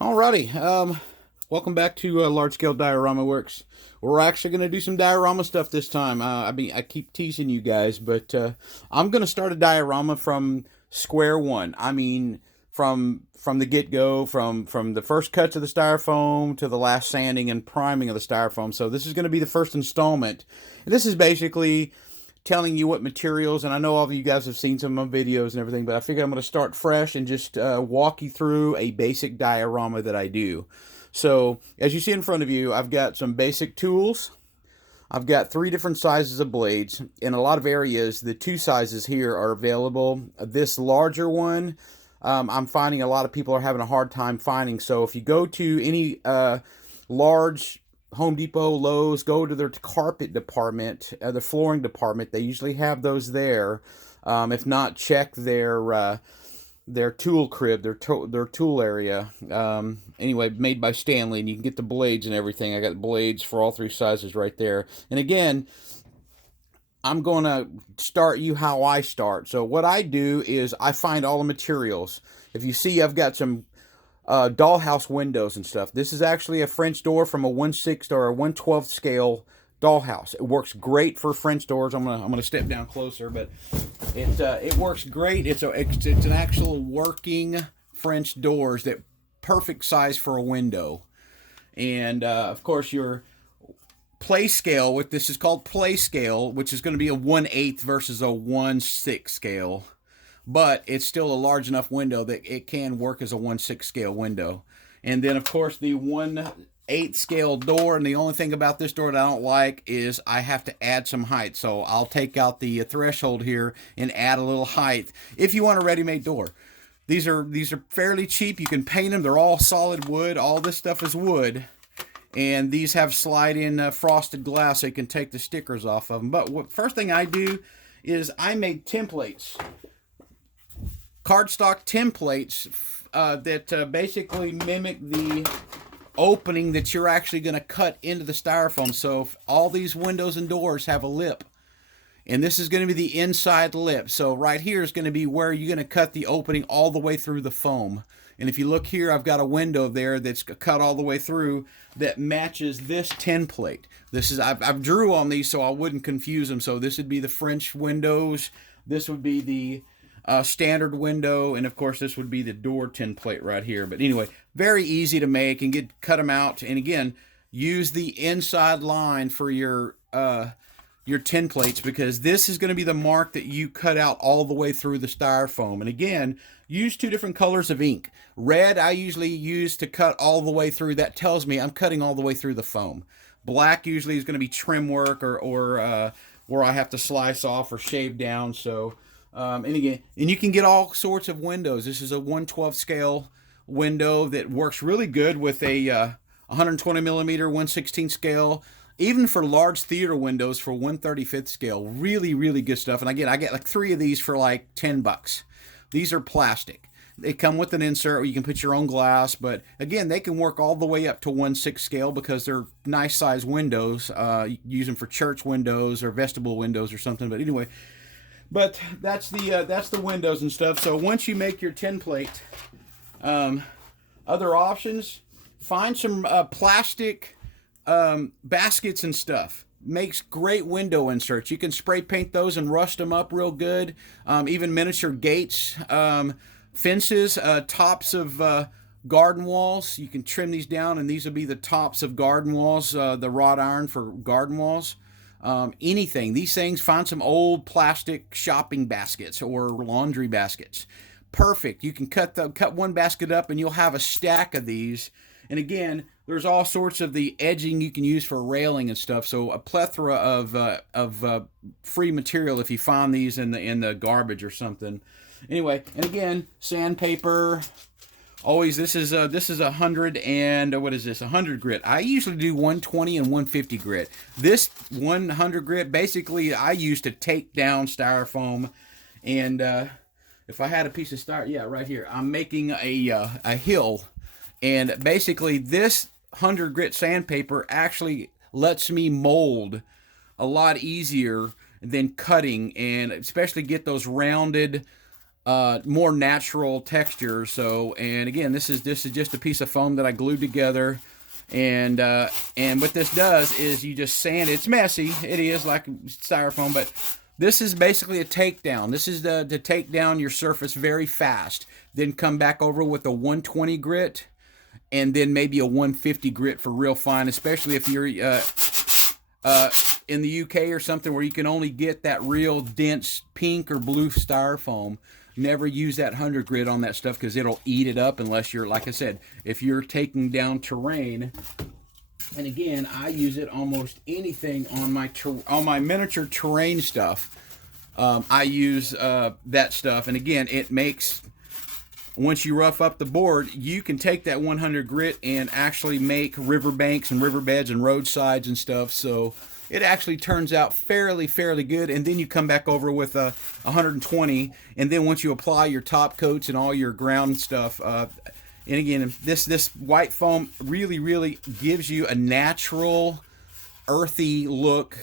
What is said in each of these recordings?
Alrighty, welcome back to Large Scale Diorama Works. We're actually going to do some diorama stuff this time. I keep teasing you guys, but I'm going to start a diorama from square one. I mean, from the get-go, from the first cuts of the styrofoam to the last sanding and priming of the styrofoam. So this is going to be the first installment. And this is basically telling you what materials, and I know all of you guys have seen some of my videos and everything, but I figure I'm going to start fresh and just walk you through a basic diorama that I do. So as you see in front of you, I've got some basic tools. I've got 3 different sizes of blades. In a lot of areas, the 2 sizes here are available. This larger one, I'm finding a lot of people are having a hard time finding. So if you go to any large Home Depot, Lowe's, go to their carpet department, the flooring department. They usually have those there. If not, check their tool crib, their tool area. Anyway, made by Stanley, and you can get the blades and everything. I got blades for all 3 sizes right there. And again, I'm going to start you how I start. So what I do is I find all the materials. If you see, I've got some dollhouse windows and stuff. This is actually a French door from a 1/6 or a 1/12 scale dollhouse. It works great for French doors. I'm gonna step down closer, but it works great. It's an actual working French doors that perfect size for a window. And of course your play scale, what this is called play scale, which is going to be a 1/8 versus a 1/6 scale. But it's still a large enough window that it can work as a 1/6 scale window. And then, of course, the 1/8 scale door. And the only thing about this door that I don't like is I have to add some height. So I'll take out the threshold here and add a little height if you want a ready-made door. These are fairly cheap. You can paint them. They're all solid wood. All this stuff is wood. And these have slide-in frosted glass so you can take the stickers off of them. But first thing I do is I make templates. Cardstock templates that basically mimic the opening that you're actually going to cut into the styrofoam. So all these windows and doors have a lip, and this is going to be the inside lip. So right here is going to be where you're going to cut the opening all the way through the foam. And if you look here, I've got a window there that's cut all the way through that matches this template. This is I've drew on these so I wouldn't confuse them. So this would be the French windows. This would be the standard window, and of course this would be the door template right here. But anyway, very easy to make and cut them out. And again, use the inside line for your templates, because this is going to be the mark that you cut out all the way through the styrofoam. And again, use 2 different colors of ink. Red I usually use to cut all the way through. That tells me I'm cutting all the way through the foam. Black usually is going to be trim work or where I have to slice off or shave down. So and again, and you can get all sorts of windows. This is a 1/12 scale window that works really good with a 120 millimeter 1/16 scale. Even for large theater windows for 1/35 scale, really, really good stuff. And again, I get like 3 of these for like $10. These are plastic. They come with an insert, or you can put your own glass. But again, they can work all the way up to 1/6 scale because they're nice size windows. You can use them for church windows or vestibule windows or something. But anyway, but that's the windows and stuff. So once you make your template, other options, find some plastic baskets and stuff. Makes great window inserts. You can spray paint those and rust them up real good. Even miniature gates, fences, tops of garden walls. You can trim these down, and these will be the tops of garden walls, the wrought iron for garden walls. Anything. These things, find some old plastic shopping baskets or laundry baskets. Perfect. You can cut one basket up and you'll have a stack of these. And again, there's all sorts of the edging you can use for railing and stuff. So a plethora of free material if you find these in the garbage or something. Anyway, and again, sandpaper. Always, this is 100 and what is this? 100 grit. I usually do 120 and 150 grit. This 100 grit, basically, I use to take down styrofoam. And if I had a piece of yeah, right here. I'm making a hill, and basically this 100 grit sandpaper actually lets me mold a lot easier than cutting, and especially get those rounded more natural texture. So, and again, this is just a piece of foam that I glued together. And what this does is you just sand it. It's messy. It is like styrofoam, but this is basically a takedown. This is to take down your surface very fast. Then come back over with a 120 grit, and then maybe a 150 grit for real fine, especially if you're in the UK or something where you can only get that real dense pink or blue styrofoam. Never use that 100 grit on that stuff because it'll eat it up unless you're, like I said, if you're taking down terrain. And again, I use it almost anything on my miniature terrain stuff. I use that stuff, and again, it makes, once you rough up the board, you can take that 100 grit and actually make riverbanks and riverbeds and roadsides and stuff. So it actually turns out fairly good. And then you come back over with a 120, and then once you apply your top coats and all your ground stuff, and again, this white foam really gives you a natural, earthy look,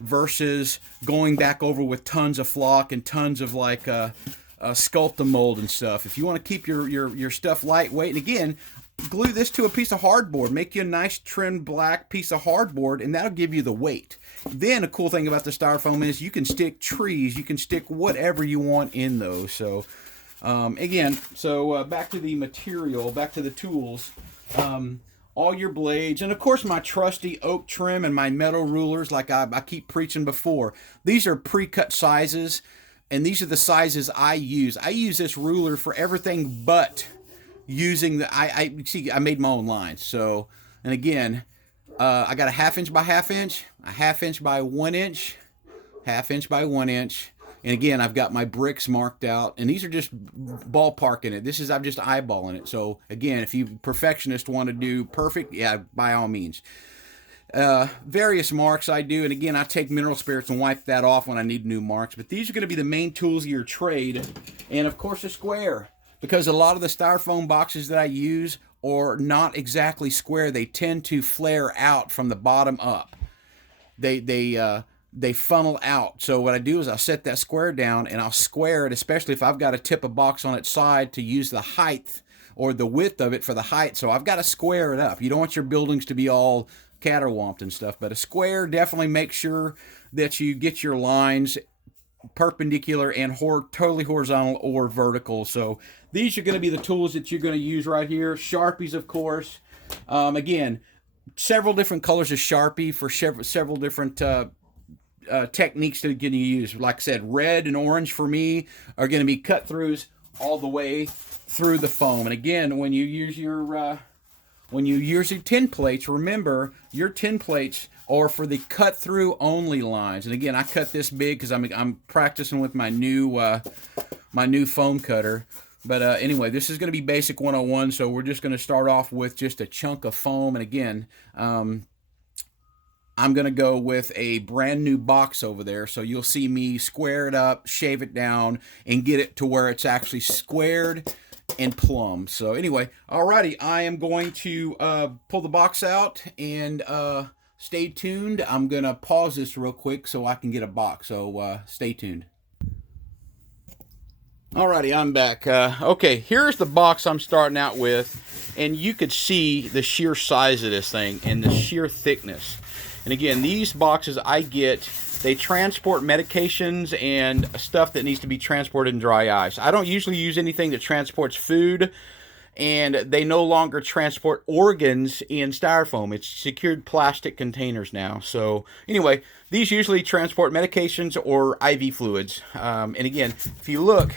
versus going back over with tons of flock and tons of like sculptum mold and stuff. If you want to keep your stuff lightweight, and again, glue this to a piece of hardboard. Make you a nice trimmed black piece of hardboard, and that'll give you the weight. Then a cool thing about the styrofoam is you can stick trees, you can stick whatever you want in those. So again, back to the material, back to the tools. All your blades, and of course my trusty oak trim and my metal rulers, like I keep preaching before. These are pre-cut sizes, and these are the sizes I use. I use this ruler for everything but using the, I made my own lines. So, and again, I got a 1/2 inch by 1/2 inch, a 1/2 inch by 1 inch, 1/2 inch by 1 inch. And again, I've got my bricks marked out, and these are just ballparking it. I'm just eyeballing it. So again, if you perfectionists want to do perfect, yeah, by all means. Various marks I do, and again, I take mineral spirits and wipe that off when I need new marks. But these are going to be the main tools of your trade, and of course a square, because a lot of the styrofoam boxes that I use are not exactly square. They tend to flare out from the bottom up. They funnel out. So what I do is I'll set that square down and I'll square it, especially if I've got to tip a box on its side to use the height or the width of it for the height. So I've got to square it up. You don't want your buildings to be all caterwamped and stuff, but a square definitely makes sure that you get your lines perpendicular and totally horizontal or vertical. So these are going to be the tools that you're going to use right here. Sharpies, of course. Again, several different colors of Sharpie for several different techniques that you're going to use. Like I said, red and orange for me are going to be cut throughs all the way through the foam. And again, when you use your tin plates, remember your tin plates are for the cut through only lines. And again, I cut this big because I'm practicing with my new foam cutter. But anyway, this is going to be basic 101, so we're just going to start off with just a chunk of foam. And again, I'm going to go with a brand new box over there, so you'll see me square it up, shave it down, and get it to where it's actually squared and plumb. So anyway, alrighty, I am going to pull the box out, and stay tuned. I'm going to pause this real quick so I can get a box, so stay tuned. Alrighty, I'm back. Okay, here's the box I'm starting out with, and you could see the sheer size of this thing and the sheer thickness. And again, these boxes I get, they transport medications and stuff that needs to be transported in dry ice. I don't usually use anything that transports food, and they no longer transport organs in styrofoam. It's secured plastic containers now. So anyway, these usually transport medications or IV fluids. And again, if you look,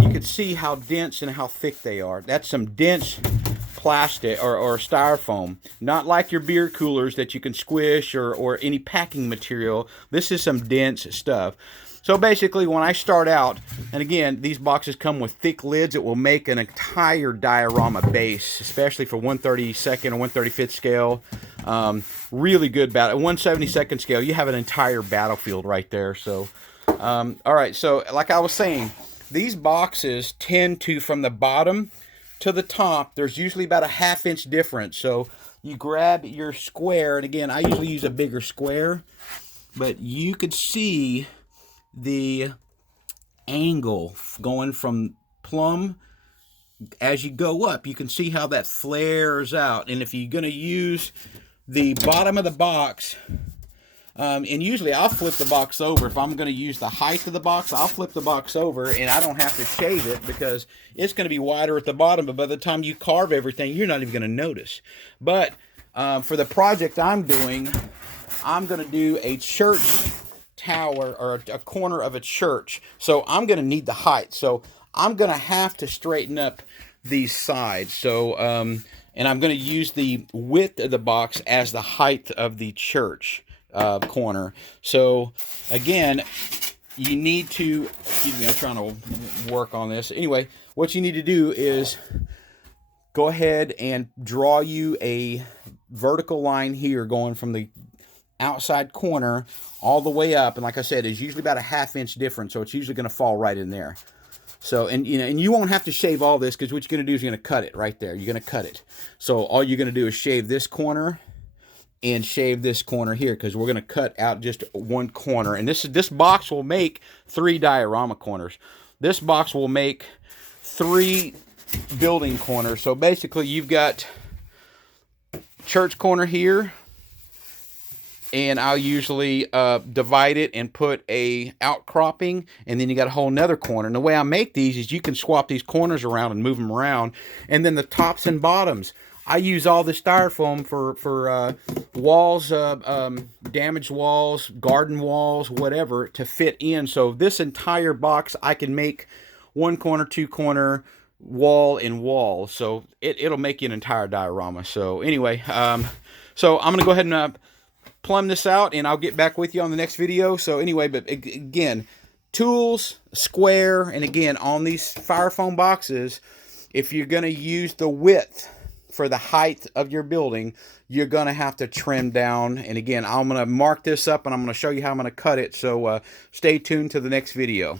you can see how dense and how thick they are. That's some dense plastic or styrofoam, not like your beer coolers that you can squish or any packing material. This is some dense stuff. So basically, when I start out, and again, these boxes come with thick lids that will make an entire diorama base, especially for 1/32nd or 1/35th scale. Really good battle. 1/72nd scale, you have an entire battlefield right there. So, all right. So, like I was saying, these boxes tend to, from the bottom to the top, there's usually about a 1/2 inch difference. So you grab your square, and again, I usually use a bigger square, but you could see the angle going from plumb. As you go up, you can see how that flares out. And if you're going to use the bottom of the box, and usually I'll flip the box over. If I'm going to use the height of the box, I'll flip the box over, and I don't have to shave it because it's going to be wider at the bottom. But by the time you carve everything, you're not even going to notice. But for the project I'm doing, I'm going to do a church tower, or a corner of a church. So I'm going to need the height. So I'm going to have to straighten up these sides. So, and I'm going to use the width of the box as the height of the church corner. So again, you need to, excuse me, I'm trying to work on this. Anyway, what you need to do is go ahead and draw you a vertical line here going from the outside corner all the way up. And like I said, it's usually about a 1/2 inch difference, so it's usually going to fall right in there. So, and you won't have to shave all this, because what you're going to do is you're going to cut it right there. You're going to cut it. So all you're going to do is shave this corner and shave this corner here, because we're going to cut out just one corner. And this box will make 3 diorama corners. This box will make 3 building corners. So basically you've got church corner here, and I'll usually divide it and put a outcropping, and then you got a whole nother corner. And the way I make these is you can swap these corners around and move them around. And then the tops and bottoms, I use all the styrofoam for walls, damaged walls, garden walls, whatever, to fit in. So this entire box, I can make 1 corner, 2 corner, wall and wall. So it'll make you an entire diorama. So anyway, so I'm gonna go ahead and plumb this out, and I'll get back with you on the next video. So anyway, but again, tools, square, and again, on these styrofoam boxes, if you're going to use the width for the height of your building, you're going to have to trim down. And again, I'm going to mark this up, and I'm going to show you how I'm going to cut it. So stay tuned to the next video.